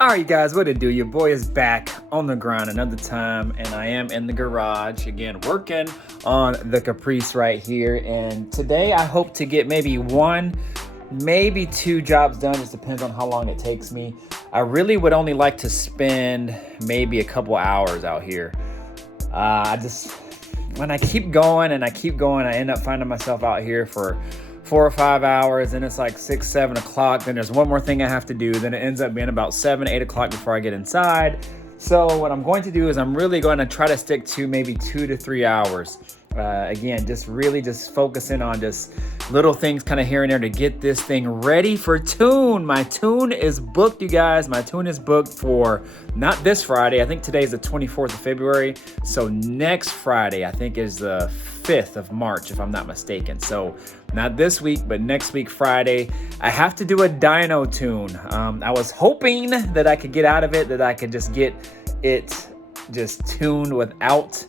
All right, guys, what it do? Your boy is back on the grind another time, and I am in the garage again working on the Caprice right here. And today I hope to get maybe one, maybe two jobs done. Just depends on how long it takes me. I really would only like to spend maybe a couple hours out here. When I keep going and I keep going, I end up finding myself out here for 4 or 5 hours, and it's like 6, 7 o'clock. Then there's one more thing I have to do. Then it ends up being about 7, 8 o'clock before I get inside. So what I'm going to do is I'm really going to try to stick to maybe 2 to 3 hours. Again, just focusing on just little things kind of here and there to get this thing ready for tune. My tune is booked, you guys. My tune is booked for not this Friday. I think today is the 24th of February. So next Friday, I think, is the 5th of March, if I'm not mistaken. So not this week, but next week, Friday, I have to do a dyno tune. I was hoping that I could get out of it, that I could just get it just tuned without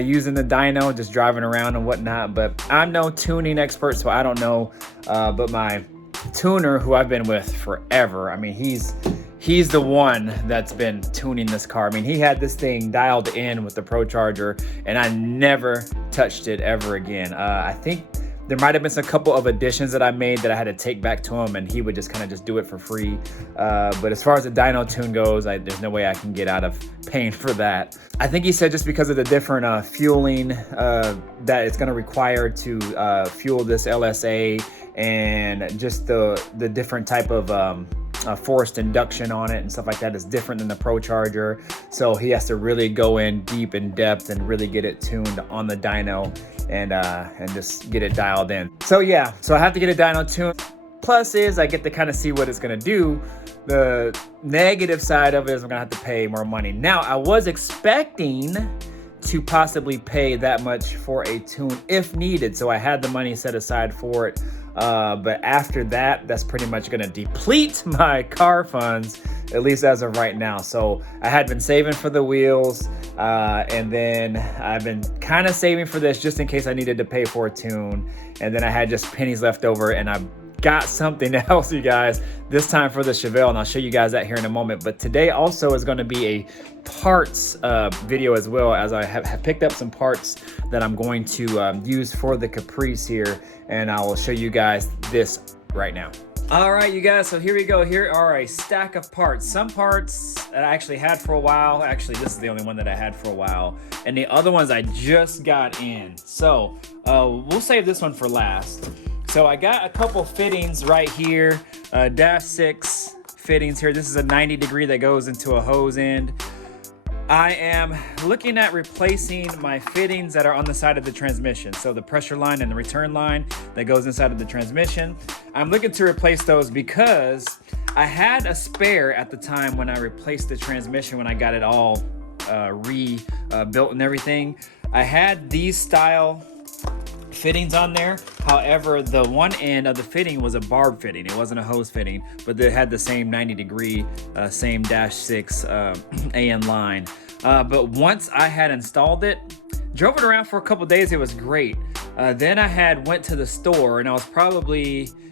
using the dyno, just driving around and whatnot. But I'm no tuning expert, so I don't know. But my tuner, who I've been with forever, I mean, he's the one that's been tuning this car. I mean, he had this thing dialed in with the Pro Charger, and I never touched it ever again. I think there might have been some couple of additions that I made that I had to take back to him, and he would just kind of just do it for free. But as far as the dyno tune goes, there's no way I can get out of paying for that. I think he said just because of the different fueling that it's going to require to fuel this LSA, and just the different type of forced induction on it and stuff like that is different than the Pro Charger. So he has to really go in deep in depth and really get it tuned on the dyno and just get it dialed in. So yeah, so I have to get a dyno tuned. Plus is I get to kind of see what it's going to do. The negative side of it is I'm going to have to pay more money. Now, I was expecting to possibly pay that much for a tune if needed. So I had the money set aside for it. But after that, that's pretty much going to deplete my car funds, at least as of right now. So I had been saving for the wheels, and then I've been kind of saving for this just in case I needed to pay for a tune. And then I had just pennies left over, and I got something else, you guys, this time for the Chevelle, and I'll show you guys that here in a moment. But today also is going to be a parts video, as well, as I have picked up some parts that I'm going to use for the Caprice here, and I will show you guys this right now. All right, you guys, so here we go. Here are a stack of parts. Some parts that I actually had for a while. Actually, this is the only one that I had for a while, and the other ones I just got in. So we'll save this one for last. So I got a couple fittings right here, dash 6 fittings here. This is a 90 degree that goes into a hose end. I am looking at replacing my fittings that are on the side of the transmission. So the pressure line and the return line that goes inside of the transmission. I'm looking to replace those because I had a spare at the time when I replaced the transmission, when I got it all rebuilt and everything. I had these style fittings on there. However, the one end of the fitting was a barb fitting. It wasn't a hose fitting, but they had the same 90 degree, same dash 6 AN line. But once I had installed it, drove it around for a couple days, it was great. Then I went to the store, and it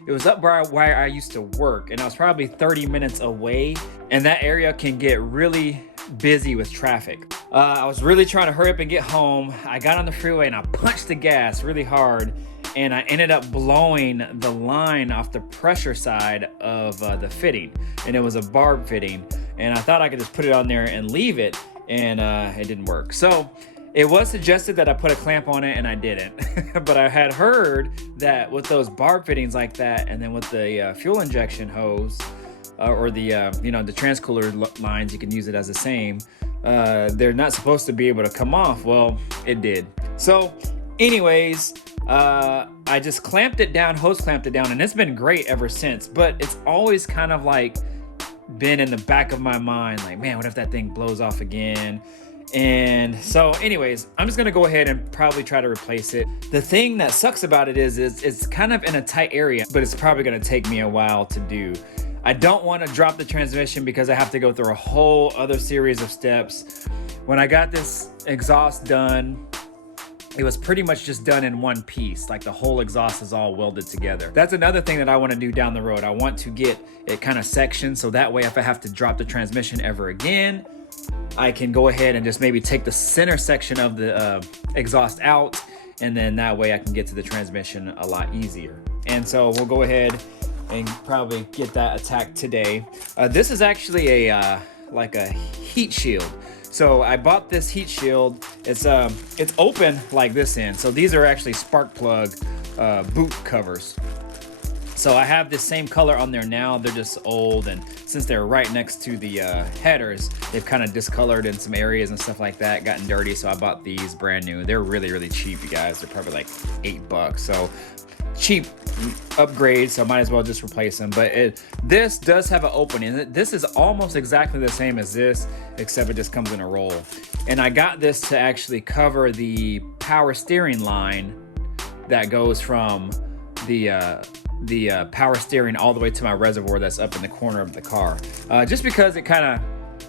was up where I used to work, and I was probably 30 minutes away, and that area can get really busy with traffic. I was really trying to hurry up and get home. I got on the freeway and I punched the gas really hard, and I ended up blowing the line off the pressure side of the fitting, and it was a barb fitting, and I thought I could just put it on there and leave it, and it didn't work. So it was suggested that I put a clamp on it, and I didn't. But I had heard that with those barb fittings like that, and then with the fuel injection hose, or the the transcooler lines, you can use it as the same. They're not supposed to be able to come off. Well, it did. So anyways, I just clamped it down, hose clamped it down, and it's been great ever since. But it's always kind of like been in the back of my mind, like, man, what if that thing blows off again? And so anyways, I'm just gonna go ahead and probably try to replace it. The thing that sucks about it is it's kind of in a tight area, but it's probably gonna take me a while to do. I don't want to drop the transmission because I have to go through a whole other series of steps. When I got this exhaust done, it was pretty much just done in one piece, like the whole exhaust is all welded together. That's another thing that I want to do down the road. I want to get it kind of sectioned, so that way if I have to drop the transmission ever again, I can go ahead and just maybe take the center section of the exhaust out, and then that way I can get to the transmission a lot easier. And so we'll go ahead and probably get that attacked today. This is actually a like a heat shield. So I bought this heat shield. It's open like this end. So these are actually spark plug boot covers. So I have this same color on there now. They're just old, and since they're right next to the headers, they've kind of discolored in some areas and stuff like that, gotten dirty. So I bought these brand new. They're really, really cheap, you guys. They're probably like $8. So cheap upgrade, so might as well just replace them. But this does have an opening. This is almost exactly the same as this, except it just comes in a roll. And I got this to actually cover the power steering line that goes from the power steering all the way to my reservoir that's up in the corner of the car. Just because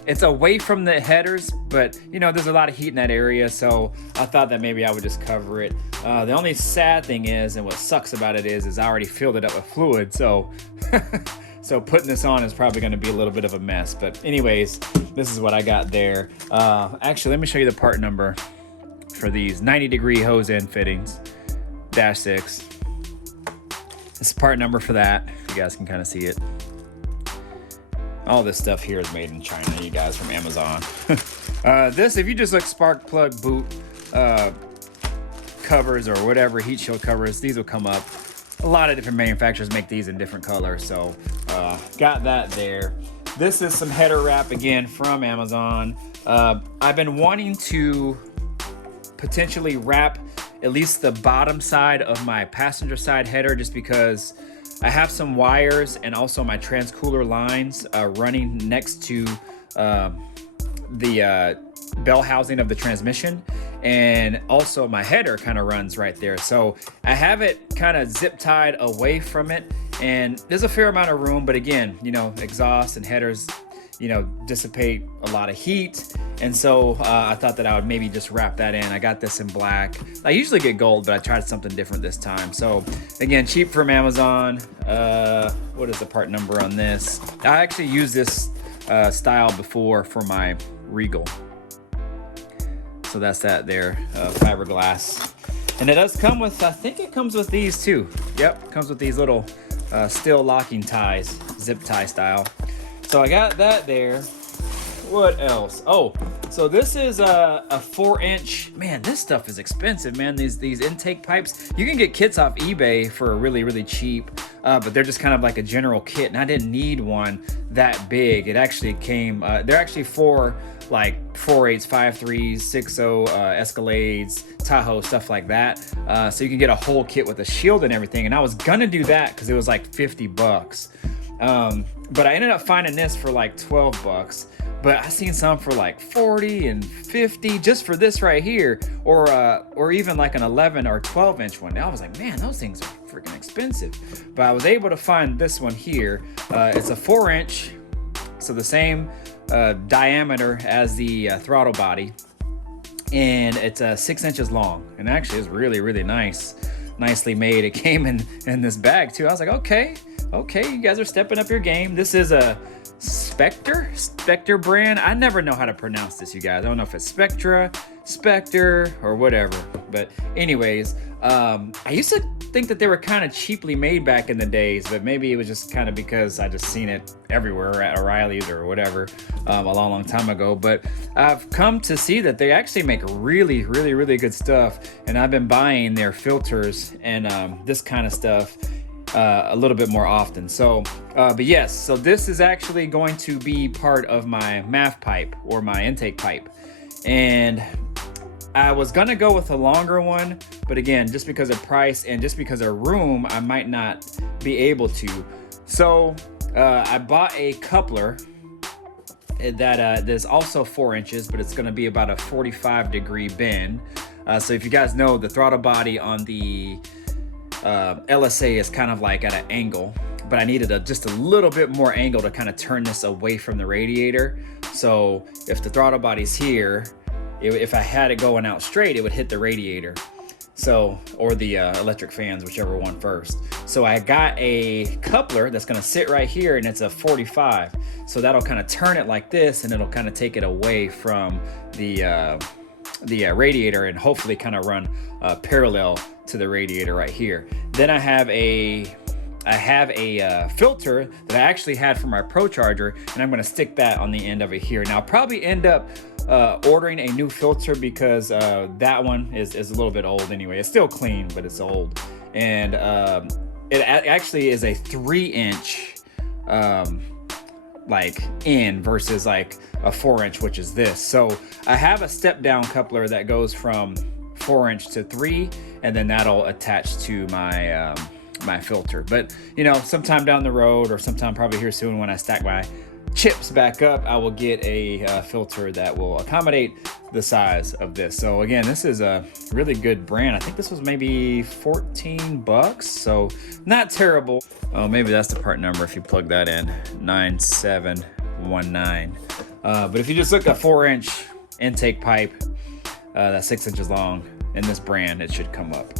it's away from the headers, but you know, there's a lot of heat in that area, so I thought that maybe I would just cover it. The only sad thing is, and what sucks about it is I already filled it up with fluid, so so putting this on is probably going to be a little bit of a mess. But anyways, this is what I got there. Actually, let me show you the part number for these 90-degree hose end fittings, -6. This is part number for that. You guys can kind of see it. All this stuff here is made in China, you guys, from Amazon. This, if you just look spark plug boot covers or whatever, heat shield covers, these will come up. A lot of different manufacturers make these in different colors, so got that there. This is some header wrap, again, from Amazon. I've been wanting to potentially wrap at least the bottom side of my passenger side header, just because I have some wires and also my transcooler lines running next to the bell housing of the transmission, and also my header kind of runs right there. So I have it kind of zip tied away from it, and there's a fair amount of room, but again, you know, exhaust and headers, you know, dissipate a lot of heat. And so I thought that I would maybe just wrap that in. I got this in black. I usually get gold, but I tried something different this time. So again, cheap from Amazon. What is the part number on this? I actually used this style before for my Regal. So that's that there, fiberglass. And it does come with, I think it comes with these too. Yep, comes with these little steel locking ties, zip tie style. So I got that there. What else? Oh, so this is a 4-inch. Man, this stuff is expensive, man. These intake pipes. You can get kits off eBay for really, really cheap, but they're just kind of like a general kit, and I didn't need one that big. It actually came. They're actually for like 4.8s, 5.3s, 6.0 Escalades, Tahoe, stuff like that. So you can get a whole kit with a shield and everything. And I was gonna do that because it was like $50. But I ended up finding this for like $12. But I seen some for like 40 and 50 just for this right here, or even like an 11 or 12-inch one. I was like, man, those things are freaking expensive. But I was able to find this one here. It's a 4-inch, so the same diameter as the throttle body, and it's 6 inches long. And actually, it's really, really nicely made. It came in this bag too. I was like, okay, you guys are stepping up your game. This is a Spectre brand. I never know how to pronounce this, you guys. I don't know if it's Spectre, or whatever. But anyways, I used to think that they were kind of cheaply made back in the days, but maybe it was just kind of because I just seen it everywhere at O'Reilly's or whatever a long time ago. But I've come to see that they actually make really, really, really good stuff, and I've been buying their filters and this kind of stuff a little bit more often. So but yes, so this is actually going to be part of my MAF pipe, or my intake pipe, and I was gonna go with a longer one, but again, just because of price and just because of room, I might not be able to. So I bought a coupler that is also 4 inches, but it's gonna be about a 45-degree bend. So if you guys know, the throttle body on the LSA is kind of like at an angle, but I needed just a little bit more angle to kind of turn this away from the radiator. So if the throttle body's here, if I had it going out straight, it would hit the radiator. So, or the electric fans, whichever one first. So I got a coupler that's gonna sit right here, and it's a 45. So that'll kind of turn it like this, and it'll kind of take it away from the radiator, and hopefully kind of run parallel to the radiator right here. Then I have a filter that I actually had for my Pro Charger, and I'm gonna stick that on the end of it here. Now I'll probably end up ordering a new filter because that one is a little bit old anyway. It's still clean, but it's old. And it actually is a 3-inch like in versus like a 4-inch, which is this. So I have a step down coupler that goes from 4-inch to 3, and then that'll attach to my my filter. But you know, sometime down the road, or sometime probably here soon, when I stack my chips back up, I will get a filter that will accommodate the size of this. So again, this is a really good brand. I think this was maybe 14 bucks, so not terrible. Oh, maybe that's the part number if you plug that in, 9719. But if you just look at 4-inch intake pipe that's 6 inches long in this brand, it should come up.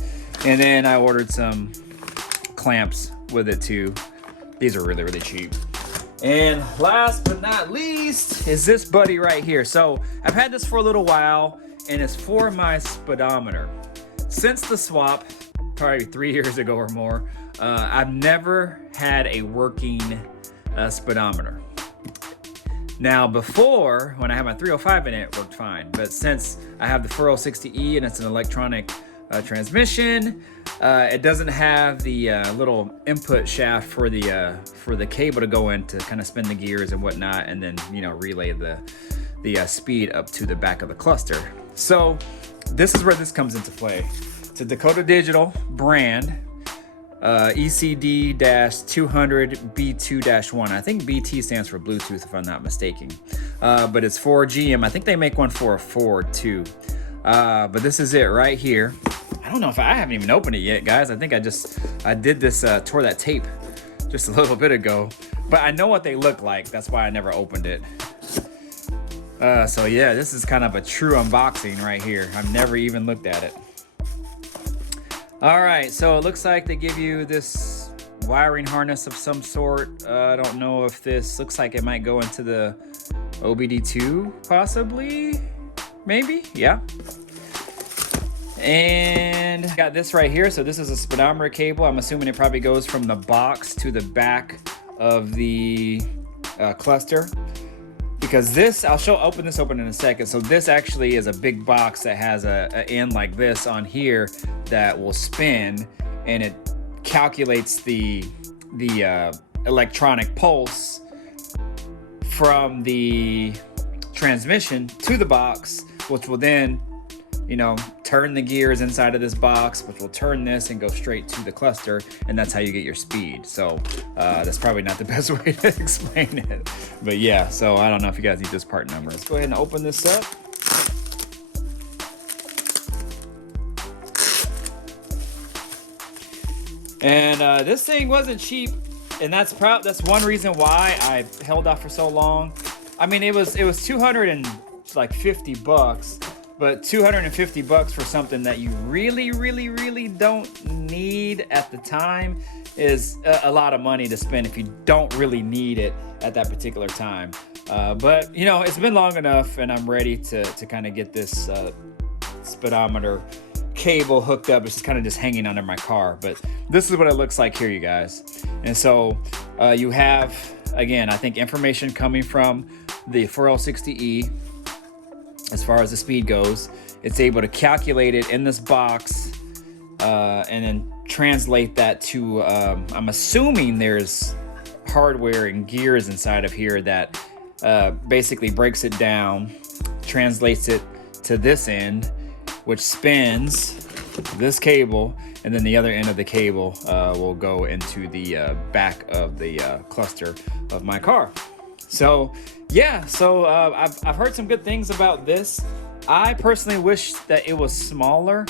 And then I ordered some clamps with it too. These are really, really cheap. And last but not least is this buddy right here. So I've had this for a little while, and it's for my speedometer. Since the swap, probably 3 years ago or more, I've never had a working speedometer. Now before, when I had my 305 in it, it worked fine. But since I have the 460E and it's an electronic transmission, it doesn't have the little input shaft for the cable to go in to kind of spin the gears and whatnot, and then, you know, relay the speed up to the back of the cluster. So this is where this comes into play. It's a Dakota Digital brand, ECD-200B2-1. I think BT stands for Bluetooth, if I'm not mistaken. But it's for GM. I think they make one for a Ford too. But this is it right here. I don't know if I haven't even opened it yet, guys. I think I did this, tore that tape just a little bit ago. But I know what they look like. That's why I never opened it. So yeah, this is kind of a true unboxing right here. I've never even looked at it. All right, so it looks like they give you this wiring harness of some sort. I don't know if this looks like it might go into the OBD2, possibly, maybe, yeah. And got this right here. So this is a speedometer cable. I'm assuming it probably goes from the box to the back of the cluster. Because this, I'll open this in a second. So this actually is a big box that has a end like this on here that will spin, and it calculates the electronic pulse from the transmission to the box, which will then, you know, turn the gears inside of this box, which will turn this and go straight to the cluster, and that's how you get your speed. So that's probably not the best way to explain it, but yeah. So I don't know if you guys need this part number. Let's go ahead and open this up. And this thing wasn't cheap, and that's one reason why I held off for so long. I mean, it was 250 bucks. But 250 bucks for something that you really, really, really don't need at the time is a lot of money to spend if you don't really need it at that particular time. But you know, it's been long enough, and I'm ready to kind of get this speedometer cable hooked up. It's kind of just hanging under my car. But this is what it looks like here, you guys. And so you have, again, I think information coming from the 460E. As far as the speed goes, it's able to calculate it in this box and then translate that to, I'm assuming there's hardware and gears inside of here that basically breaks it down, translates it to this end, which spins this cable, and then the other end of the cable will go into the back of the cluster of my car. So yeah, so I've heard some good things about this. I personally wish that it was smaller,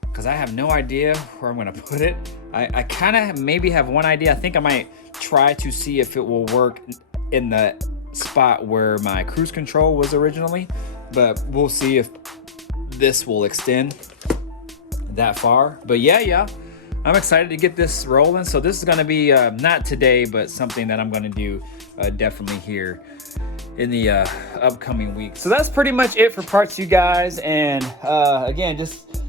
because I have no idea where I'm gonna put it. I kind of maybe have one idea. I think I might try to see if it will work in the spot where my cruise control was originally, but we'll see if this will extend that far. But yeah, I'm excited to get this rolling. So this is going to be not today, but something that I'm going to do definitely here in the upcoming week. So that's pretty much it for parts, you guys. And again, just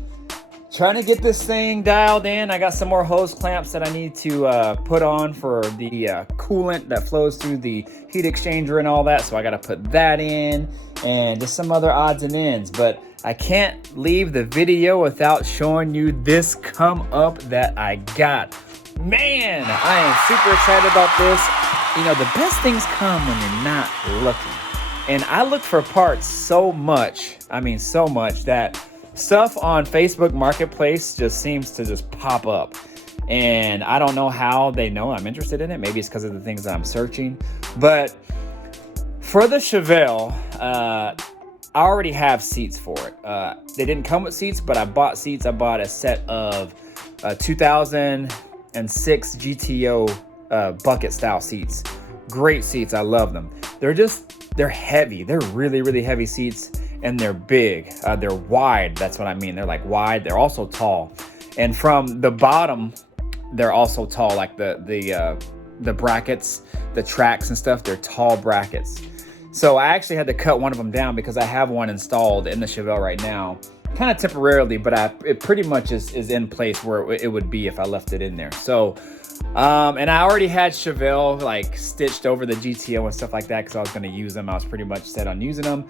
trying to get this thing dialed in. I got some more hose clamps that I need to put on for the coolant that flows through the heat exchanger and all that. So I got to put that in, and just some other odds and ends. But I can't leave the video without showing you this come up that I got. Man, I am super excited about this. You know, the best things come when you're not looking. And I look for parts so much, so much, that stuff on Facebook Marketplace just seems to just pop up. And I don't know how they know I'm interested in it. Maybe it's because of the things that I'm searching. But for the Chevelle, I already have seats for it. They didn't come with seats, but I bought seats. I bought a set of 2006 GTO bucket style seats. Great seats. I love them. They're heavy. They're really, really heavy seats, and they're big. They're wide. That's what I mean. They're like wide. They're also tall. And from the bottom, they're also tall. Like the brackets, the tracks and stuff, they're tall brackets. So I actually had to cut one of them down because I have one installed in the Chevelle right now, kind of temporarily, but it pretty much is in place where it would be if I left it in there. So, and I already had Chevelle like stitched over the GTO and stuff like that because I was going to use them. I was pretty much set on using them.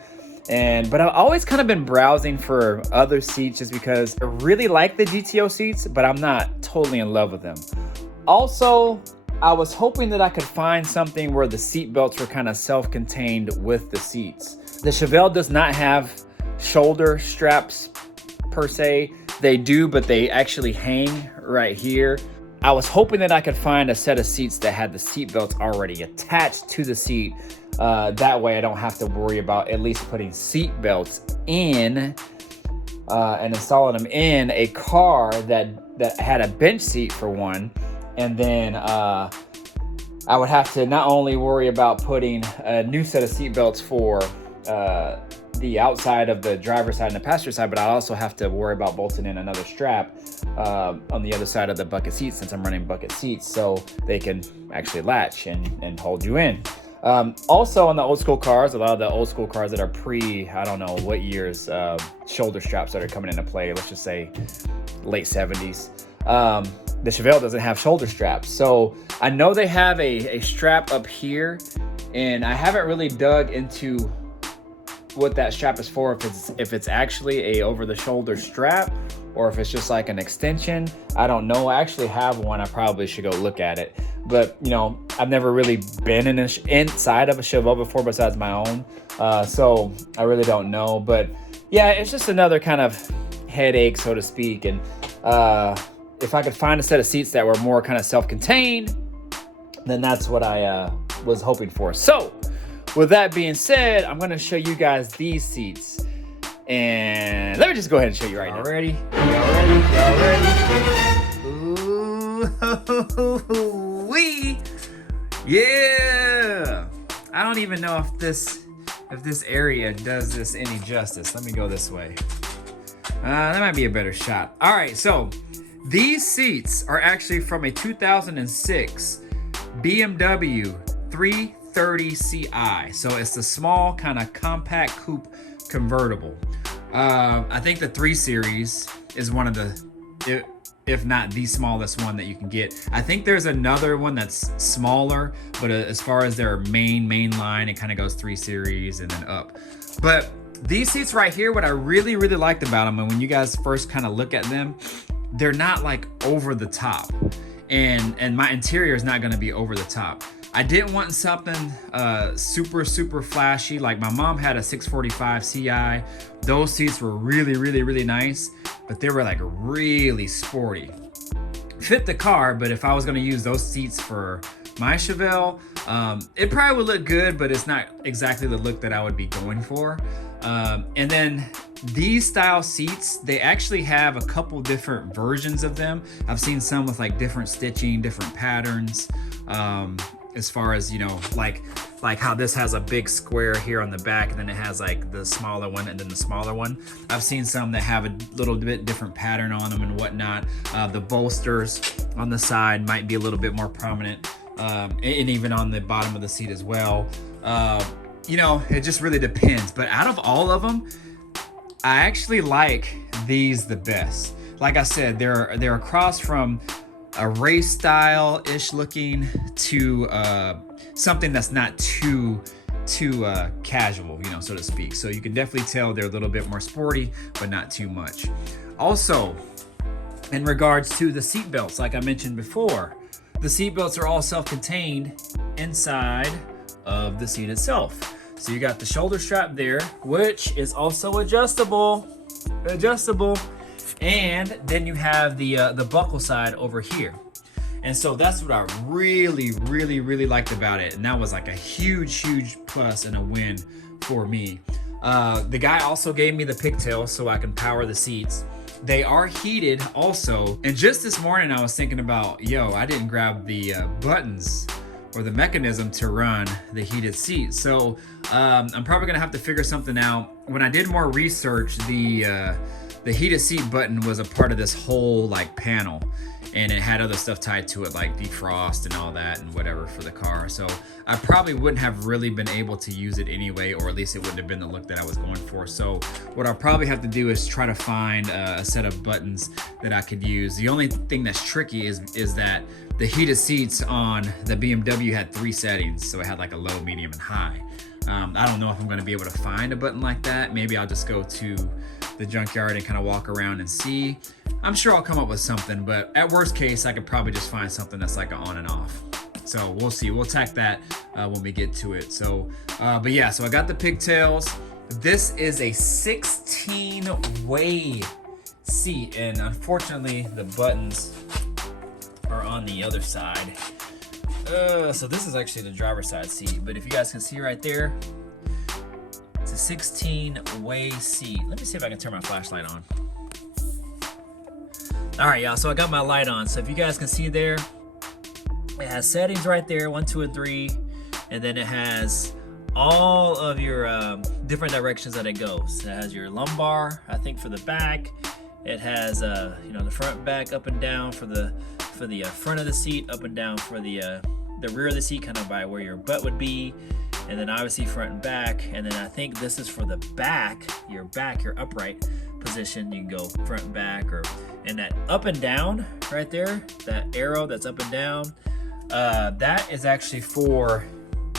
But I've always kind of been browsing for other seats just because I really like the GTO seats, but I'm not totally in love with them. Also, I was hoping that I could find something where the seat belts were kind of self-contained with the seats. The Chevelle does not have shoulder straps per se. They do, but they actually hang right here. I was hoping that I could find a set of seats that had the seat belts already attached to the seat. That way I don't have to worry about at least putting seat belts in and installing them in a car that had a bench seat for one. And then I would have to not only worry about putting a new set of seat belts for the outside of the driver's side and the passenger side, but I also have to worry about bolting in another strap on the other side of the bucket seats, since I'm running bucket seats, so they can actually latch and hold you in. Also on the old school cars, a lot of the old school cars that are I don't know what years, shoulder straps that are coming into play, let's just say late 70s. The Chevelle doesn't have shoulder straps. So I know they have a strap up here, and I haven't really dug into what that strap is for, if it's actually a over the shoulder strap or if it's just like an extension. I don't know. I actually have one. I probably should go look at it. But, you know, I've never really been inside of a Chevelle before besides my own. So I really don't know. But yeah, it's just another kind of headache, so to speak. And if I could find a set of seats that were more kind of self-contained, then that's what I was hoping for. So with that being said, I'm going to show you guys these seats. And let me just go ahead and show you right now. Ready? Y'all ready? Ooh, wee! Yeah! I don't even know if this area does this any justice. Let me go this way. That might be a better shot. All right, so these seats are actually from a 2006 BMW 330 Ci. So it's the small kind of compact coupe convertible. I think the 3 Series is one of the, if not the smallest one that you can get. I think there's another one that's smaller, but as far as their main line, it kind of goes 3 Series and then up. But these seats right here, what I really liked about them, and when you guys first kind of look at them, they're not like over the top, and my interior is not going to be over the top. I didn't want something super flashy. Like my mom had a 645 Ci. Those seats were really nice, but they were like really sporty. Fit the car, but if I was going to use those seats for my Chevelle, it probably would look good, but it's not exactly the look that I would be going for. And then these style seats, they actually have a couple different versions of them. I've seen some with like different stitching, different patterns. as far as, you know, like how this has a big square here on the back, and then it has like the smaller one and then the smaller one. I've seen some that have a little bit different pattern on them and whatnot. The bolsters on the side might be a little bit more prominent, and even on the bottom of the seat as well. You know, it just really depends. But out of all of them, I actually like these the best. Like I said, they're across from a race style-ish looking to something that's not too casual, you know, so to speak. So you can definitely tell they're a little bit more sporty, but not too much. Also, in regards to the seat belts, like I mentioned before, the seat belts are all self-contained inside of the seat itself. So you got the shoulder strap there, which is also adjustable, and then you have the buckle side over here. And so that's what I really liked about it, and that was like a huge plus and a win for me. The guy also gave me the pigtails so I can power the seats. They are heated also, and just this morning I was thinking about, yo, I didn't grab the buttons or the mechanism to run the heated seat. So I'm probably gonna have to figure something out. When I did more research, the heated seat button was a part of this whole like panel, and it had other stuff tied to it like defrost and all that and whatever for the car. So I probably wouldn't have really been able to use it anyway, or at least it wouldn't have been the look that I was going for. So what I'll probably have to do is try to find a set of buttons that I could use. The only thing that's tricky is that the heated seats on the BMW had 3 settings. So it had like a low, medium, and high. I don't know if I'm gonna be able to find a button like that. Maybe I'll just go to the junkyard and kind of walk around and see. I'm sure I'll come up with something, but at worst case, I could probably just find something that's like an on and off. So we'll see. We'll tack that when we get to it. So, but yeah, so I got the pigtails. This is a 16-way seat, and unfortunately, the buttons are on the other side. So this is actually the driver's side seat, but if you guys can see right there, it's a 16-way seat. Let me see if I can turn my flashlight on. All right, y'all, so I got my light on. So if you guys can see there, it has settings right there, 1, 2, and 3, and then it has all of your different directions that it goes. It has your lumbar, I think, for the back. It has you know, the front, back, up and down for the front of the seat, up and down for the rear of the seat, kind of by where your butt would be, and then obviously front and back. And then I think this is for the back, your upright position. You can go front and back, and that up and down right there, that arrow that's up and down, that is actually for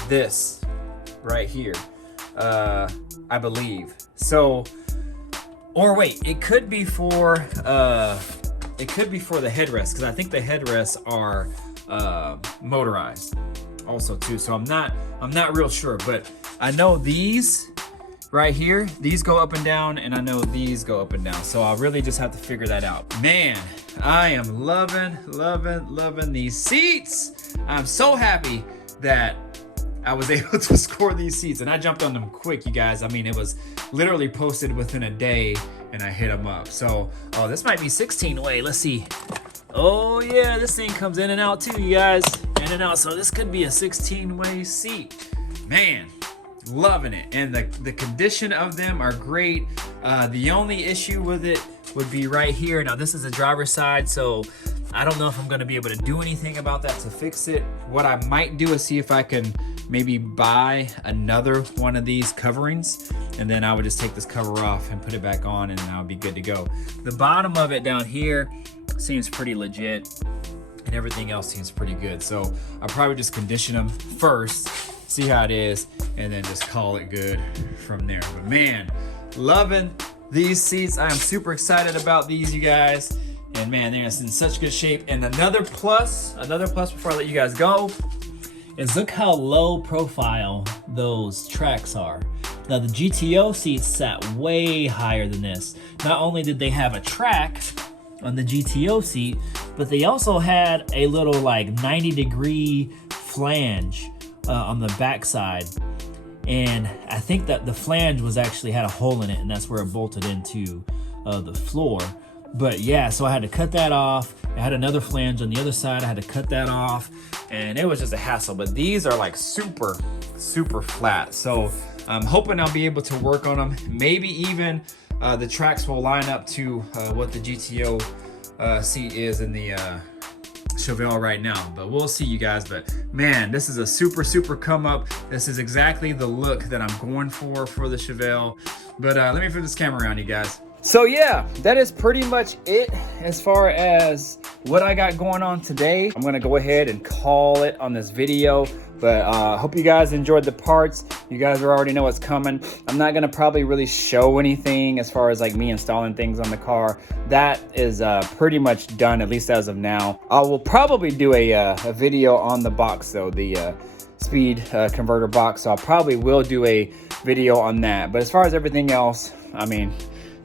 this right here, I believe. So, or wait, it could be for the headrest, because I think the headrests are motorized also too. So I'm not real sure, but I know these right here, these go up and down, and I know these go up and down. So I'll really just have to figure that out. Man, I am loving these seats. I'm so happy that I was able to score these seats, and I jumped on them quick, you guys. I mean, it was literally posted within a day, and I hit them up. So, oh, this might be 16-way. Let's see. Oh yeah, this thing comes in and out too, you guys. In and out. So this could be a 16-way seat. Man, loving it. And the condition of them are great. The only issue with it would be right here. Now this is the driver's side, so I don't know if I'm gonna be able to do anything about that to fix it. What I might do is see if I can maybe buy another one of these coverings, and then I would just take this cover off and put it back on, and I'll be good to go. The bottom of it down here seems pretty legit, and everything else seems pretty good. So I'll probably just condition them first, see how it is, and then just call it good from there. But man, loving these seats. I am super excited about these, you guys. And man, they're in such good shape. And another plus before I let you guys go, is look how low profile those tracks are. Now the GTO seats sat way higher than this. Not only did they have a track on the GTO seat, but they also had a little like 90-degree flange on the back side. And I think that the flange was actually had a hole in it, and that's where it bolted into the floor. But yeah, so I had to cut that off. I had another flange on the other side. I had to cut that off, and it was just a hassle. But these are like super, super flat. So I'm hoping I'll be able to work on them. Maybe even the tracks will line up to what the GTO seat is in the Chevelle right now, but we'll see, you guys. But man, this is a super, super come up. This is exactly the look that I'm going for the Chevelle. But let me flip this camera around, you guys. So yeah, that is pretty much it as far as what I got going on today. I'm gonna go ahead and call it on this video, but hope you guys enjoyed the parts. You guys already know what's coming. I'm not gonna probably really show anything as far as like me installing things on the car. That is pretty much done, at least as of now. I will probably do a video on the box though, the speed converter box. So I probably will do a video on that. But as far as everything else, I mean,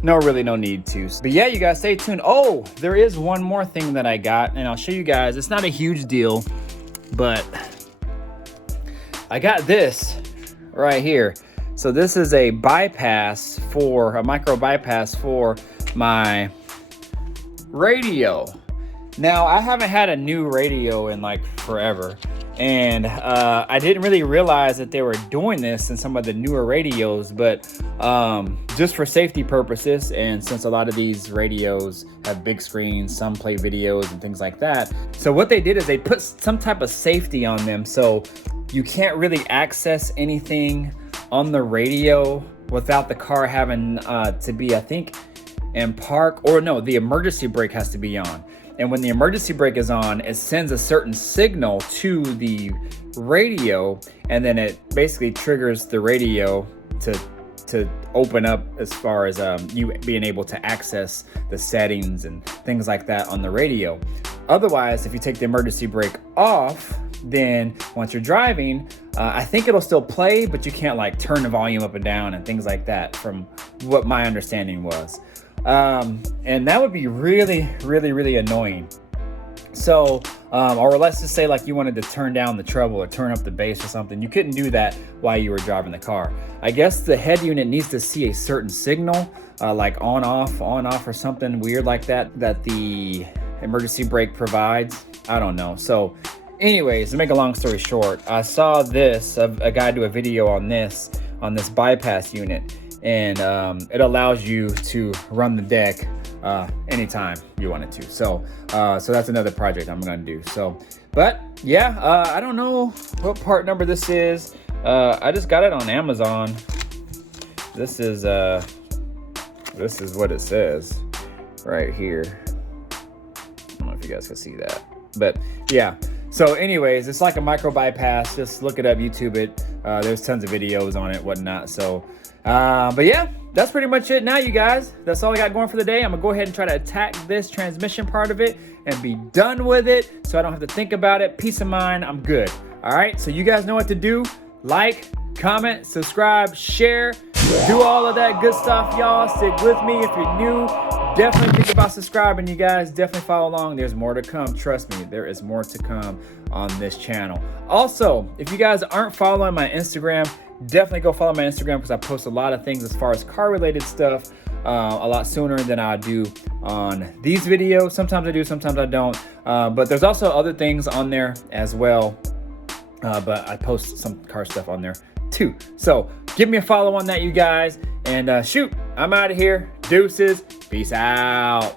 no need to. But yeah, you guys, stay tuned. Oh, there is one more thing that I got, and I'll show you guys. It's not a huge deal, but I got this right here. So this is a bypass for a micro bypass for my radio. Now, I haven't had a new radio in like forever, and I didn't really realize that they were doing this in some of the newer radios, but just for safety purposes, and since a lot of these radios have big screens, some play videos and things like that. So what they did is they put some type of safety on them, so you can't really access anything on the radio without the car having to be, I think, in park, or no, the emergency brake has to be on. And when the emergency brake is on, it sends a certain signal to the radio, and then it basically triggers the radio to open up as far as you being able to access the settings and things like that on the radio. Otherwise, if you take the emergency brake off, then once you're driving, I think it'll still play, but you can't like turn the volume up and down and things like that, from what my understanding was. And that would be really annoying. So, or let's just say like you wanted to turn down the treble or turn up the bass or something. You couldn't do that while you were driving the car. I guess the head unit needs to see a certain signal, like on off or something weird like that, that the emergency brake provides. I don't know. So anyways, to make a long story short, I saw this, a guy do a video on this bypass unit. And it allows you to run the deck anytime you wanted to. So that's another project I'm gonna do. So, but yeah, I don't know what part number this is. I just got it on Amazon. This is what it says right here. I don't know if you guys can see that, but yeah. So anyways, it's like a micro bypass. Just look it up, YouTube it. There's tons of videos on it, whatnot. So, but yeah, that's pretty much it now, you guys. That's all I got going for the day. I'm gonna go ahead and try to attack this transmission part of it and be done with it, so I don't have to think about it. Peace of mind, I'm good. All right, so you guys know what to do. Like, comment, subscribe, share, do all of that good stuff, y'all. Stick with me if you're new. Definitely think about subscribing, you guys. Definitely follow along. There's more to come. Trust me, there is more to come on this channel. Also, if you guys aren't following my Instagram, definitely go follow my Instagram, because I post a lot of things as far as car related stuff a lot sooner than I do on these videos. Sometimes I do, sometimes I don't. But there's also other things on there as well. But I post some car stuff on there too. So give me a follow on that, you guys. And shoot, I'm out of here. Deuces. Peace out.